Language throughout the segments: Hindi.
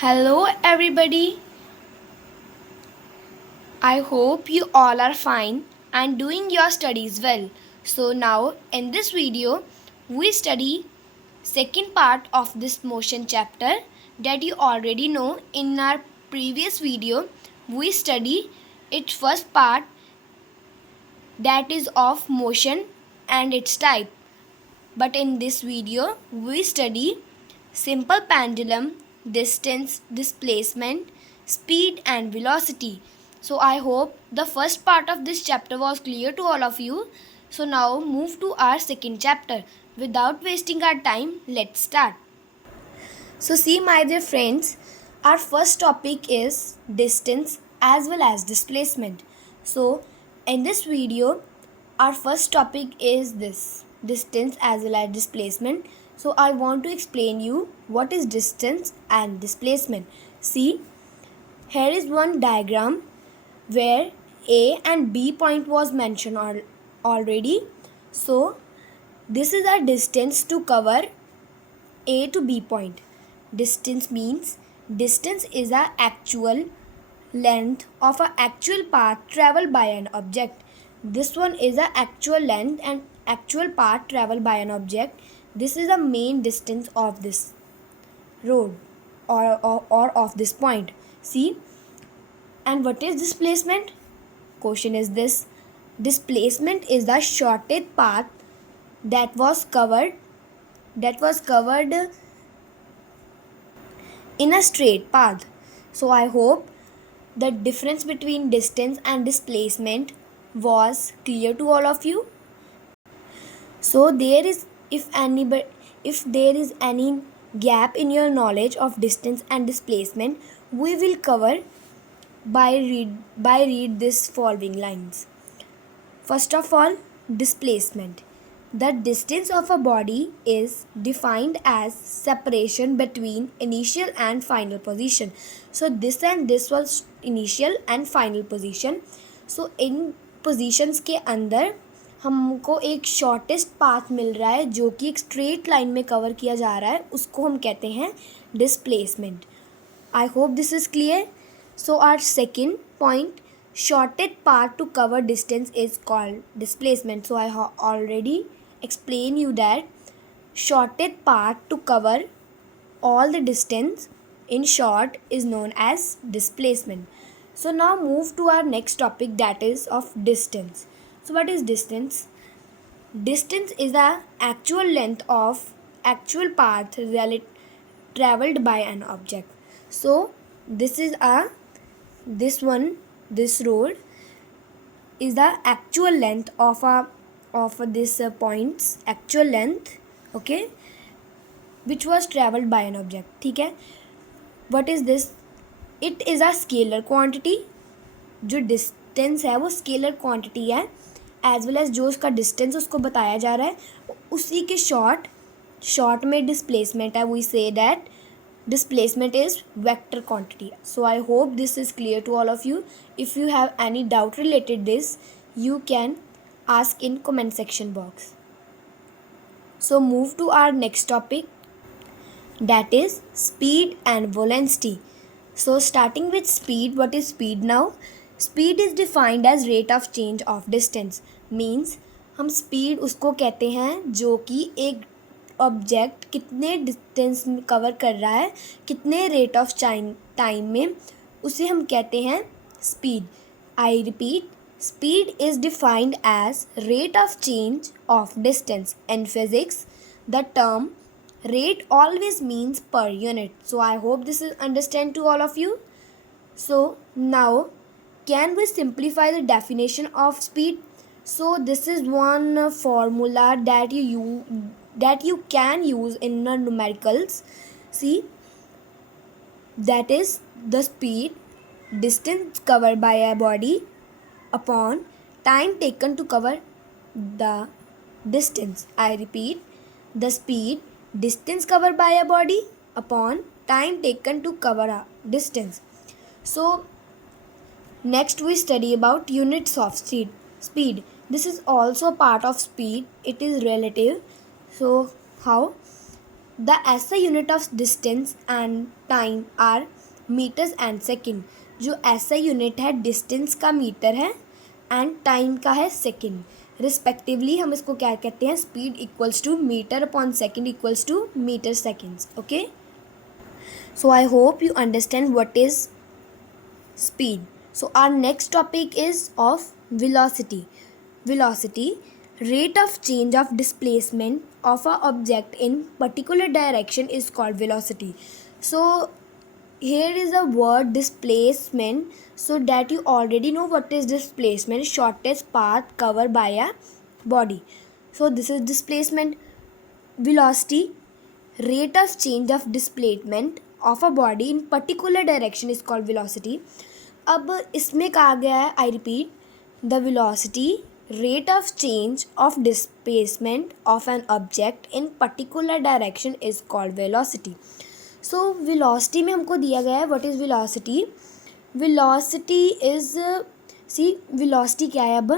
Hello, everybody. I hope you all are fine and doing your studies well. So now in this video, we study second part of this motion chapter that you already know. In our previous video, we study its first part, that is of motion and its type. But in this video, we study simple pendulum, distance, displacement, speed and velocity. So I hope the first part of this chapter was clear to all of you. So now move to our second chapter. Without wasting our time, let's start. So see my dear friends, our first topic is distance as well as displacement. So in this video, our first topic is this, distance as well as displacement. So I want to explain you what is distance and displacement. See, here is one diagram where A and B point was mentioned already. So this is our distance to cover A to B point. Distance means distance is a actual length of a actual path traveled by an object. This one is a actual length and actual path traveled by an object. This is the main distance of this road or of this point. See, and what is displacement? Question is this: displacement is the shortest path that was covered in a straight path. So I hope the difference between distance and displacement was clear to all of you. So there is, if there is any gap in your knowledge of distance and displacement, we will cover by read this following lines. First of all, displacement. The distance of a body is defined as separation between initial and final position. So this and this was initial and final position. So in positions के अंदर हमको एक शॉर्टेस्ट पाथ मिल रहा है जो कि एक स्ट्रेट लाइन में कवर किया जा रहा है, उसको हम कहते हैं displacement. I hope this is clear. So our second point, shortest path to cover distance is called displacement. So I already explained you that shortest path to cover all the distance in short is known as displacement. So now move to our next topic, that is of distance. So what is distance? Distance is the actual length of actual path traveled by an object. So this is this road is the actual length of this point's actual length, okay, which was traveled by an object. ठीक है. What is this? It is a scalar quantity. जो distance है वो scalar quantity है, as well as जो उसका distance उसको बताया जा रहा है उसी के short में displacement है. We say that displacement is vector quantity. So I hope this is clear to all of you. If you have any doubt related this, you can ask in comment section box. So move to our next topic, that is speed and velocity. So starting with speed, what is speed now? Speed is defined as rate of change of distance. Means हम speed उसको कहते हैं जो कि एक ऑब्जेक्ट कितने डिस्टेंस कवर कर रहा है, कितने रेट ऑफ टाइम में, उसे हम कहते हैं speed. I repeat, speed is defined as rate of change of distance. In physics the term rate always means per unit. So I hope this is understand to all of you. So now can we simplify the definition of speed? So this is one formula that you can use in numericals. See, that is the speed, distance covered by a body upon time taken to cover the distance. I repeat, the speed, distance covered by a body upon time taken to cover a distance. So next we study about units of speed. This is also part of speed. It is relative. So how? The SI unit of distance and time are metres and second. जो SI यूनिट है डिस्टेंस का मीटर है एंड टाइम का है सेकेंड रिस्पेक्टिवली. हम इसको क्या कहते हैं, speed equals to metre upon second equals to metre seconds. Okay, so I hope you understand what is speed. So our next topic is of velocity. Velocity, rate of change of displacement of a object in particular direction is called velocity. So here is a word displacement, so that you already know what is displacement, shortest path covered by a body. So this is displacement. Velocity, rate of change of displacement of a body in particular direction is called velocity. अब इसमें कहा गया है, I repeat, the velocity rate of change of displacement of an object in particular direction is called velocity. So velocity में हमको दिया गया है what is velocity. Velocity is, see velocity क्या है, अब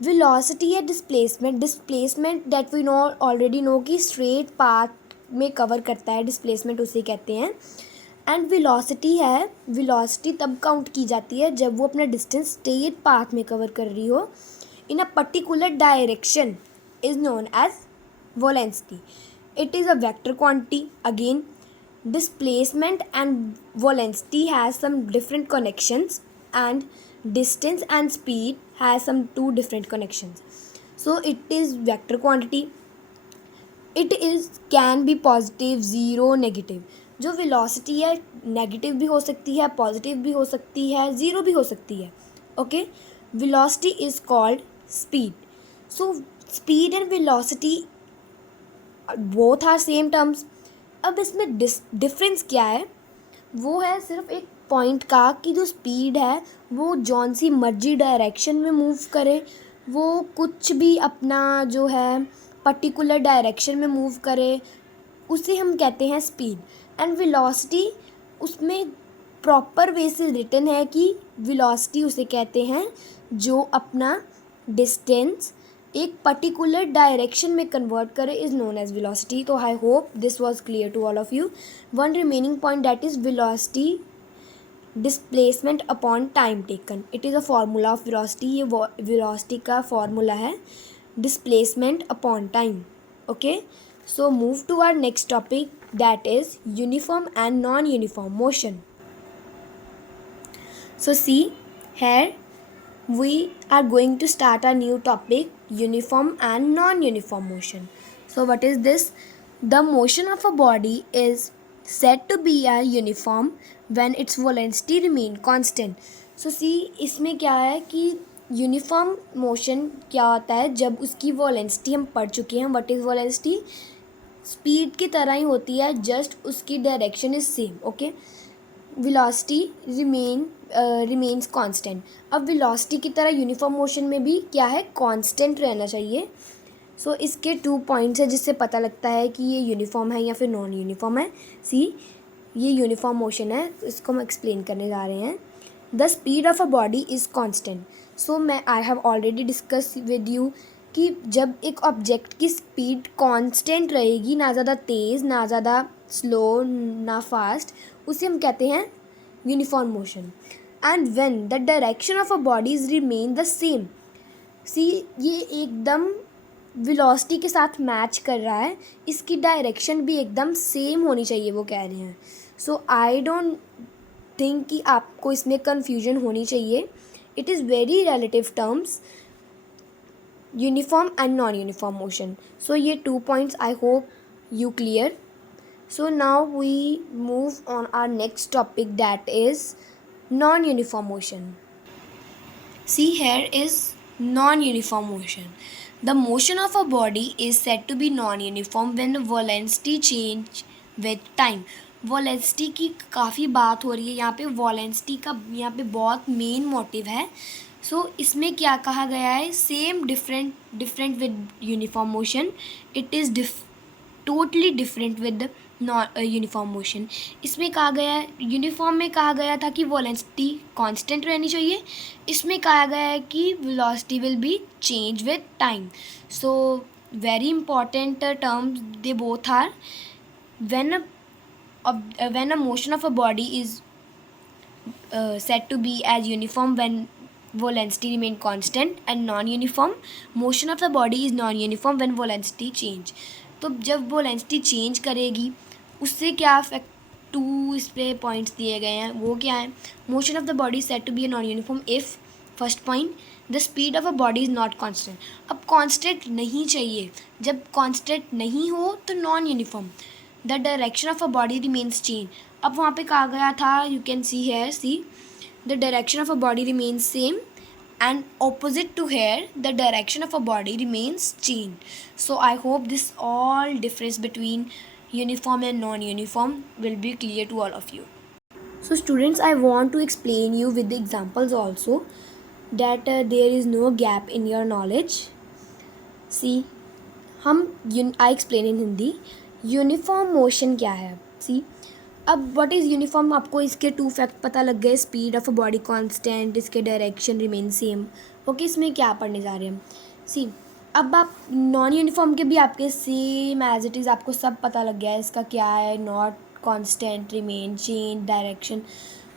वेलोसिटी है displacement. Displacement that we know already know कि स्ट्रेट पाथ में कवर करता है, डिस्प्लेसमेंट उसे कहते हैं. एंड वेलोसिटी है, वेलोसिटी तब काउंट की जाती है जब वो अपना डिस्टेंस स्ट्रेट पाथ में कवर कर रही हो in a particular direction is known as velocity. It is a vector quantity. Again, displacement and velocity has some different connections, and distance and speed has some two different connections. So it is vector quantity. It is can be positive, zero, negative. जो velocity है नेगेटिव भी हो सकती है, पॉजिटिव भी हो सकती है, ज़ीरो भी हो सकती है. Okay, velocity is called speed. So speed and velocity both are same terms. अब इसमें डिफरेंस क्या है, वो है सिर्फ एक पॉइंट का कि जो स्पीड है वो जौन सी मर्जी डायरेक्शन में मूव करे, वो कुछ भी अपना जो है पर्टिकुलर डायरेक्शन में मूव करे, उसे हम कहते हैं स्पीड. एंड वेलोसिटी उसमें प्रॉपर वे से रिटन है कि वेलोसिटी उसे कहते हैं जो अपना डिस्टेंस एक पर्टिकुलर डायरेक्शन में कन्वर्ट करे इज़ नोन एज वेलोसिटी. तो I hope this was clear to all of you. One remaining point that is velocity displacement upon time taken. It is a formula of velocity. ये वेलोसिटी का फार्मूला है, displacement upon time. Okay, so move to our next topic that is uniform and non uniform motion. So see here we are going to start a new topic, uniform and non-uniform motion. So what is this? The motion of a body is said to be a uniform when its velocity remain constant. So see इसमें क्या है कि यूनिफॉर्म मोशन क्या होता है जब उसकी वेलोसिटी हम पढ़ चुके हैं. What is velocity? स्पीड की तरह ही होती है, जस्ट उसकी direction is same. Okay, velocity remains constant. अब वेलोसिटी की तरह यूनिफॉर्म मोशन में भी क्या है, कांस्टेंट रहना चाहिए. सो इसके 2 पॉइंट्स है जिससे पता लगता है कि ये यूनिफॉर्म है या फिर नॉन यूनिफॉर्म है. सी, ये यूनिफॉर्म मोशन है, इसको हम एक्सप्लेन करने जा रहे हैं. The speed of a body is constant. So I have already discuss with you कि जब एक ऑब्जेक्ट की स्पीड कांस्टेंट रहेगी, ना ज़्यादा तेज़ ना ज़्यादा स्लो ना फास्ट, उसे हम कहते हैं uniform motion. And when the direction of a bodies remain the same. See, ये एकदम वेलोसिटी के साथ मैच कर रहा है, इसकी डायरेक्शन भी एकदम सेम होनी चाहिए, वो कह रहे हैं. सो आई डोंट थिंक कि आपको इसमें कन्फ्यूजन होनी चाहिए. It is very relative terms, uniform and non uniform motion. So ये 2 points I hope you clear. So now we move on our next topic, that is non-uniform motion. See, here is non-uniform motion. The motion of a body is said to be non-uniform when the velocity change with time. Velocity की काफ़ी बात हो रही है यहाँ पे. वेलोसिटी का यहाँ पे बहुत मेन मोटिव है. सो इसमें क्या कहा गया है, same different with uniform motion. It is totally different with uniform motion. इसमें कहा गया है, यूनिफॉर्म में कहा गया था कि वेलोसिटी कांस्टेंट रहनी चाहिए. इसमें कहा गया है कि velocity will be change with time. So very important terms they both are. when a motion of a body is said to be as uniform when velocity remain constant, and non-uniform motion of the body is non-uniform when velocity change. तो जब velocity change करेगी उससे क्या अफेक्ट, टू इस पे पॉइंट्स दिए गए हैं, वो क्या है? Motion of the body set to be a non uniform if, first point, the speed of a body is not constant. अब कांस्टेंट नहीं चाहिए, जब कांस्टेंट नहीं हो तो non uniform. The direction of a body remains change. अब वहाँ पे कहा गया था, you can see here, see the direction of a body remains same and opposite to here the direction of a body remains changed. So I hope this all difference between uniform and non-uniform will be clear to all of you. So students, I want to explain you with the examples also that there is no gap in your knowledge. See, I explain in Hindi. Uniform motion क्या है? See, अब व्हाट इज़ यूनिफॉर्म, आपको इसके टू फैक्ट पता लग गए, speed of a body constant, इसके डायरेक्शन रिमेन सेम. ओके, इसमें क्या पढ़ने जा रहे हैं हम? सी, अब आप नॉन यूनिफॉर्म के भी आपके सेम एज इट इज़ आपको सब पता लग गया है, इसका क्या है, not constant, remain, change, direction.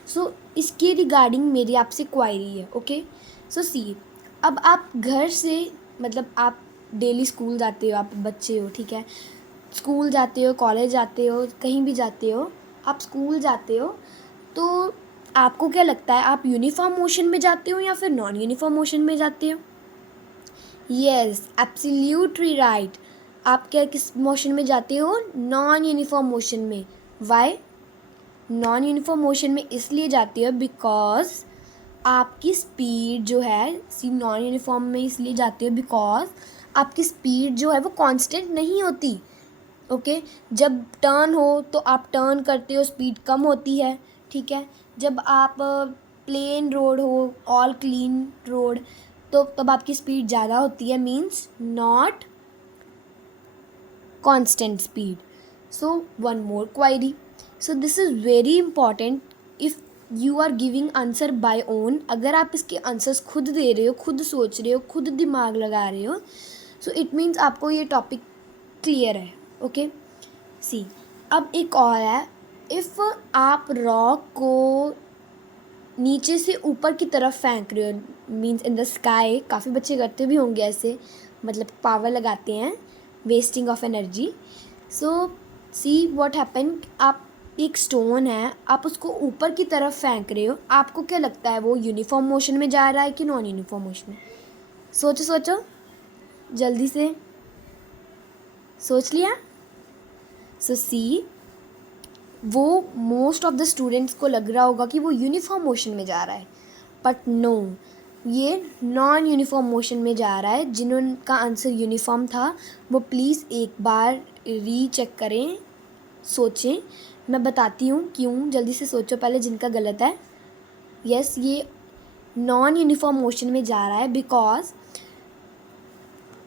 So इसके रिगार्डिंग मेरी आपसे क्वायरी है. ओके, सो सी, अब आप घर से, मतलब आप डेली स्कूल जाते हो, आप बच्चे हो, ठीक है, स्कूल जाते हो, कॉलेज जाते हो, कहीं भी जाते हो, आप स्कूल जाते हो, तो आपको क्या लगता है, आप यूनिफॉर्म मोशन में जाते हो या फिर नॉन यूनिफॉर्म मोशन में जाते हो? Yes, absolutely right. आप क्या किस मोशन में जाते हो? नॉन यूनिफॉर्म मोशन में. वाई नॉन यूनिफॉर्म मोशन में इसलिए जाते हो बिकॉज आपकी स्पीड जो है, सी, नॉन यूनिफॉर्म में इसलिए जाते हो बिकॉज आपकी स्पीड जो है वो कांस्टेंट नहीं होती. ओके, जब टर्न हो तो आप टर्न करते हो, स्पीड कम होती है, ठीक है. जब आप प्लेन रोड हो, ऑल क्लीन रोड, तो तब आपकी स्पीड ज़्यादा होती है, means not constant speed. So one more query. So this is very important. If you are giving answer by own, अगर आप इसके आंसर्स खुद दे रहे हो, खुद सोच रहे हो, खुद दिमाग लगा रहे हो, सो इट मीन्स आपको ये टॉपिक क्लियर है. ओके, सी, अब एक और है. इफ़ आप रॉक को नीचे से ऊपर की तरफ फेंक रहे हो, मीन्स इन द स्काई, काफ़ी बच्चे करते भी होंगे ऐसे, मतलब पावर लगाते हैं, wasting of energy. So see what happen, आप एक स्टोन है, आप उसको ऊपर की तरफ फेंक रहे हो, आपको क्या लगता है वो यूनिफॉर्म मोशन में जा रहा है कि नॉन यूनिफॉर्म मोशन में? सोचो सोचो, जल्दी से सोच लिया? सो सी, वो मोस्ट ऑफ द स्टूडेंट्स को लग रहा होगा कि वो यूनिफॉर्म मोशन में जा रहा है, बट नो, ये नॉन यूनिफॉर्म मोशन में जा रहा है. जिनका आंसर यूनिफॉर्म था वो प्लीज़ एक बार रीचेक करें, सोचें. मैं बताती हूँ क्यों, जल्दी से सोचो पहले जिनका गलत है. यस, ये नॉन यूनिफॉर्म मोशन में जा रहा है बिकॉज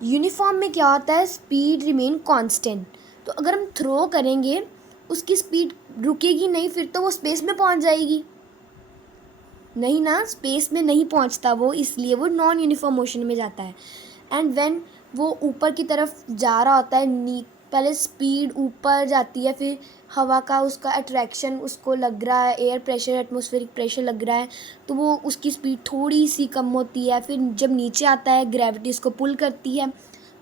यूनिफॉर्म में क्या होता है, स्पीड रिमेन कांस्टेंट. तो अगर हम थ्रो करेंगे उसकी स्पीड रुकेगी नहीं, फिर तो वो स्पेस में पहुंच जाएगी नहीं ना, स्पेस में नहीं पहुंचता वो, इसलिए वो नॉन यूनिफॉर्म मोशन में जाता है. एंड व्हेन वो ऊपर की तरफ जा रहा होता है, पहले स्पीड ऊपर जाती है, फिर हवा का उसका अट्रैक्शन उसको लग रहा है, एयर प्रेशर, एटमॉस्फेरिक प्रेशर लग रहा है, तो वो उसकी स्पीड थोड़ी सी कम होती है. फिर जब नीचे आता है ग्रेविटी उसको पुल करती है,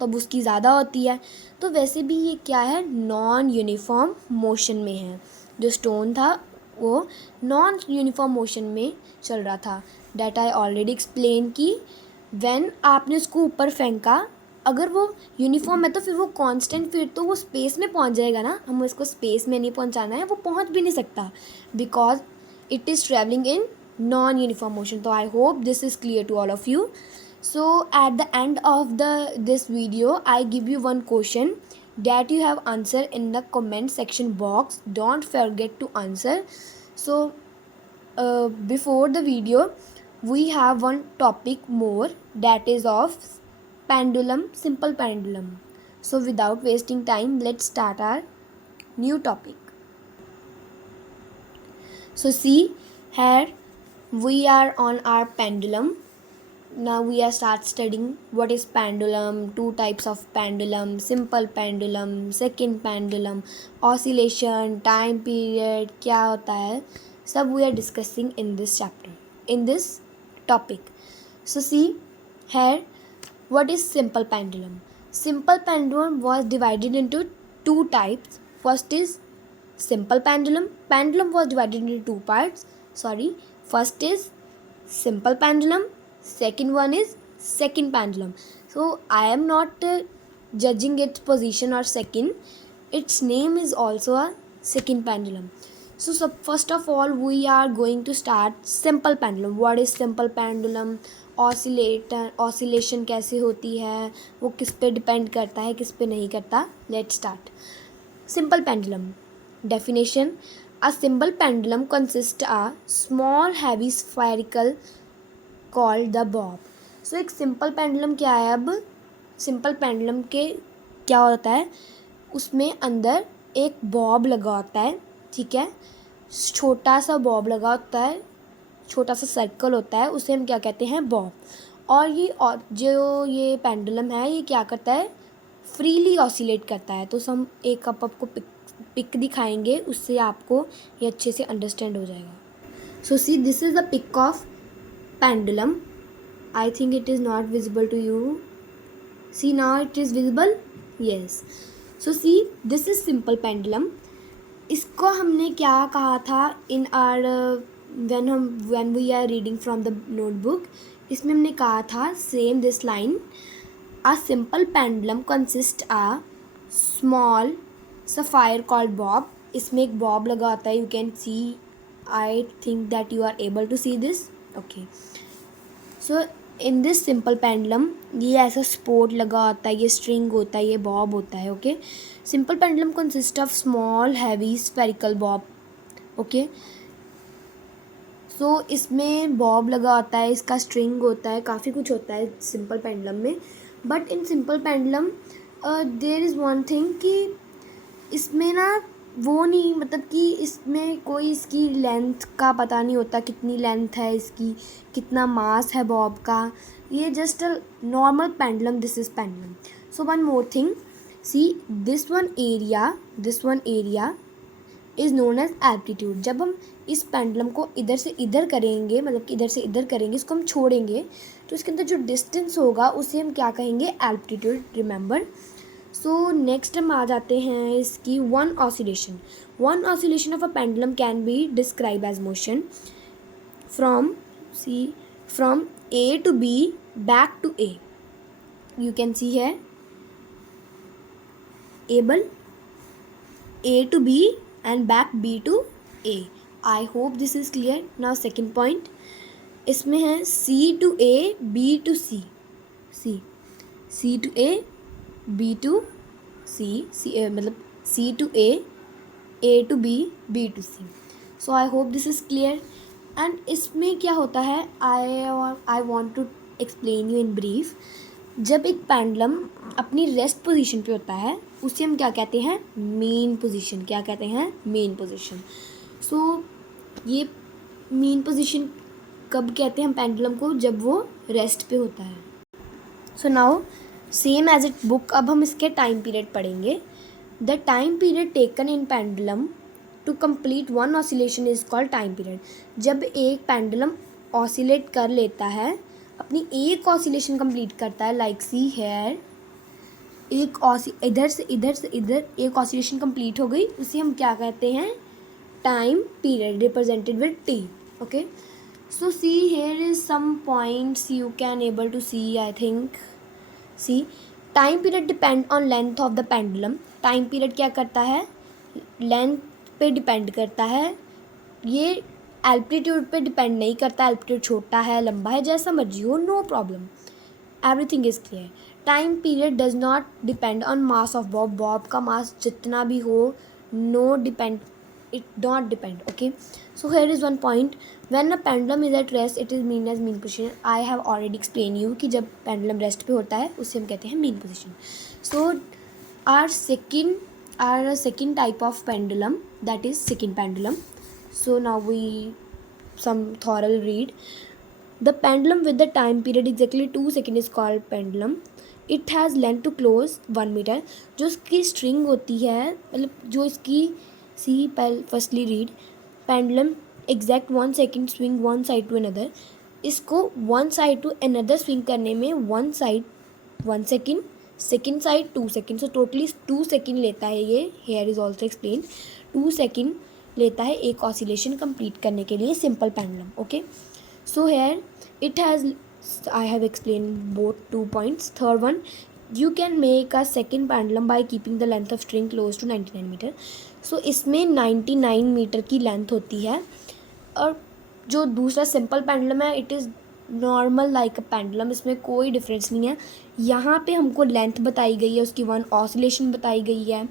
तब उसकी ज़्यादा होती है. तो वैसे भी ये क्या है, नॉन यूनिफॉर्म मोशन में है. जो स्टोन था वो नॉन यूनिफॉर्म मोशन में चल रहा था. डैट आई ऑलरेडी एक्सप्लेन कि व्हेन आपने उसको ऊपर फेंका, अगर वो यूनिफॉर्म है तो फिर वो कांस्टेंट, फिर तो वो स्पेस में पहुंच जाएगा ना. हम इसको स्पेस में नहीं पहुंचाना है, वो पहुंच भी नहीं सकता because it is travelling in non uniform motion. तो I hope this is clear to all of you. So at the end of this video I give you one question that you have answer in the comment section box. Don't forget to answer. So before the video we have one topic more, that is of pendulum, simple pendulum. So without wasting time, let's start our new topic. So see, here we are on our pendulum. now we are start studying what is pendulum, two types of pendulum, simple pendulum, second pendulum, oscillation, time period क्या होता है, सब we are discussing in this chapter, in this topic. So see here, what is simple pendulum? Simple pendulum was divided into two types. First is simple pendulum. Pendulum was divided into two parts. First is simple pendulum, second one is second pendulum. So I am not judging its position or second, its name is also a second pendulum. So first of all we are going to start simple pendulum. What is simple pendulum? Oscillation कैसे होती है, वो किस पे डिपेंड करता है, किस पे नहीं करता. Let's start. Simple pendulum definition. A simple pendulum consists a small heavy spherical called the bob. So एक सिंपल पेंडुलम क्या है? अब सिंपल पेंडुलम के क्या होता है, उसमें अंदर एक बॉब लगा होता है. ठीक है, छोटा सा बॉब लगा होता है, छोटा सा सर्कल होता है, उसे हम क्या कहते हैं? बॉब. और जो ये पेंडुलम है ये क्या करता है? फ्रीली ऑसिलेट करता है. तो हम एक आपको पिक दिखाएंगे, उससे आपको ये अच्छे से अंडरस्टैंड हो जाएगा. So see, this is the pic of pendulum. I think it is not visible to you. See now it is visible. Yes. So see, this is simple pendulum. इसको हमने क्या कहा था in our when we are reading from the notebook, इसमें हमने कहा था same this line. A simple pendulum consists a small sapphire called bob. इसमें एक बॉब लगा होता है. You can see, I think that you are able to see this. Okay. So in this simple pendulum, ये ऐसा स्पोर्ट लगा होता है, ये स्ट्रिंग होता है, ये बॉब होता है. Okay. Simple pendulum consist of small heavy spherical bob. Okay. So इसमें बॉब लगा होता है, इसका स्ट्रिंग होता है, काफ़ी कुछ होता है सिंपल पेंडुलम में. But in simple pendulum there is one thing कि इसमें ना वो नहीं, मतलब कि इसमें कोई इसकी लेंथ का पता नहीं होता, कितनी लेंथ है इसकी, कितना मास है बॉब का. ये just a normal pendulum. This is pendulum. So one more thing, see this one area is known as altitude. जब हम इस पेंडुलम को इधर से इधर करेंगे, मतलब कि इधर से इधर करेंगे, इसको हम छोड़ेंगे, तो इसके अंदर जो डिस्टेंस होगा उसे हम क्या कहेंगे? एल्टीट्यूड. रिमेंबर. सो नेक्स्ट हम आ जाते हैं इसकी one oscillation. One oscillation of a pendulum can be describe as motion from A to B back to A. You can see है able A to B and back B to A. I hope this is clear. Now second point, इसमें है C to A, B to C. C to A, B to C. मतलब C to A to B, B to C. So I hope this is clear. And इसमें क्या होता है, I want to explain you in brief. जब एक पेंडुलम अपनी रेस्ट पोजीशन पे होता है उसे हम क्या कहते हैं? Main position. क्या कहते हैं? Main position. सो ये मेन पोजीशन कब कहते हैं हम पेंडुलम को? जब वो रेस्ट पे होता है. So now same as it book, अब हम इसके टाइम पीरियड पढ़ेंगे. The time period taken in pendulum to complete one oscillation is called time period. जब एक पेंडुलम ऑसिलेट कर लेता है, अपनी एक ऑसिलेशन कंप्लीट करता है, लाइक सी हेयर, एक इधर से इधर एक ऑसिलेशन कंप्लीट हो गई, उसे हम क्या कहते हैं? Time period, represented with T. Okay. So see here is some points you can able to see. I think see, time period depend on length of the pendulum. Time period क्या करता है? लेंथ पे डिपेंड करता है. ये एल्टीट्यूड पे डिपेंड नहीं करता. एल्टीट्यूड छोटा है, लंबा है, जैसा मर्जी हो, no problem. Everything is clear. Time period does not depend on mass of bob. Bob का मास जितना भी हो, it not depend. Okay. So here is one point, when a pendulum is at rest it is mean as mean position. I have already explain you कि जब पेंडुलम रेस्ट पे होता है उसे हम कहते हैं mean position. So our second type of pendulum, that is second pendulum. So now we some thorough read. The pendulum with the time period exactly 2 second is called pendulum. It has length to close 1 metre. जो इसकी स्ट्रिंग होती है, मतलब जो इसकी firstly read pendulum exact 1 second swing one side to another. इसको one side to another swing करने में 1 side 1 second, second side 2 second, so totally 2 second लेता है ये. Here is also explain. 2 second लेता है एक ऑसिलेशन कंप्लीट करने के लिए simple pendulum. Okay, so here it has, I have explained both 2 points. Third one, you can make a second pendulum by keeping the length of string close to 99 meter. So इसमें 99 मीटर की लेंथ होती है. और जो दूसरा सिंपल पेंडुलम है, it is normal like a pendulum. इसमें कोई डिफरेंस नहीं है. यहाँ पे हमको लेंथ बताई गई है, उसकी 1 ऑसिलेशन बताई गई है.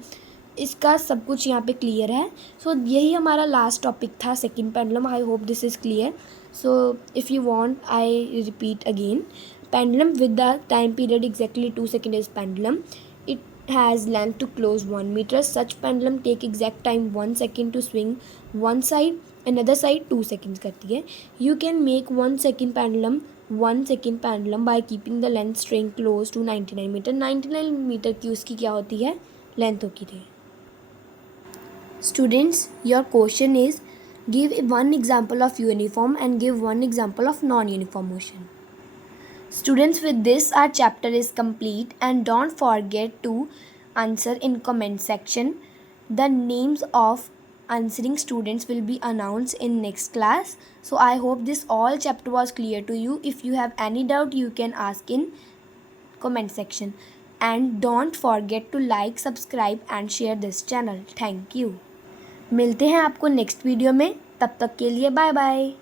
इसका सब कुछ यहाँ पे क्लियर है. सो यही हमारा लास्ट टॉपिक था, second pendulum. I hope this is clear. So if you want, I repeat again. Pendulum with the time period exactly 2 seconds is pendulum. It has length to close 1 meter. Such pendulum take exact time 1 second to swing one side, another side 2 seconds करती है. You can make 1 second pendulum by keeping the length string close to 99 meter. 99 metre की उसकी क्या होती है, लेंथ होती है. Students, your question is, give one example of uniform and give one example of non-uniform motion. Students, with this our chapter is complete, and don't forget to answer in comment section. The names of answering students will be announced in next class. So I hope this all chapter was clear to you. If you have any doubt, you can ask in comment section. And don't forget to like, subscribe and share this channel. Thank you. मिलते हैं आपको नेक्स्ट वीडियो में. तब तक के लिए बाय बाय.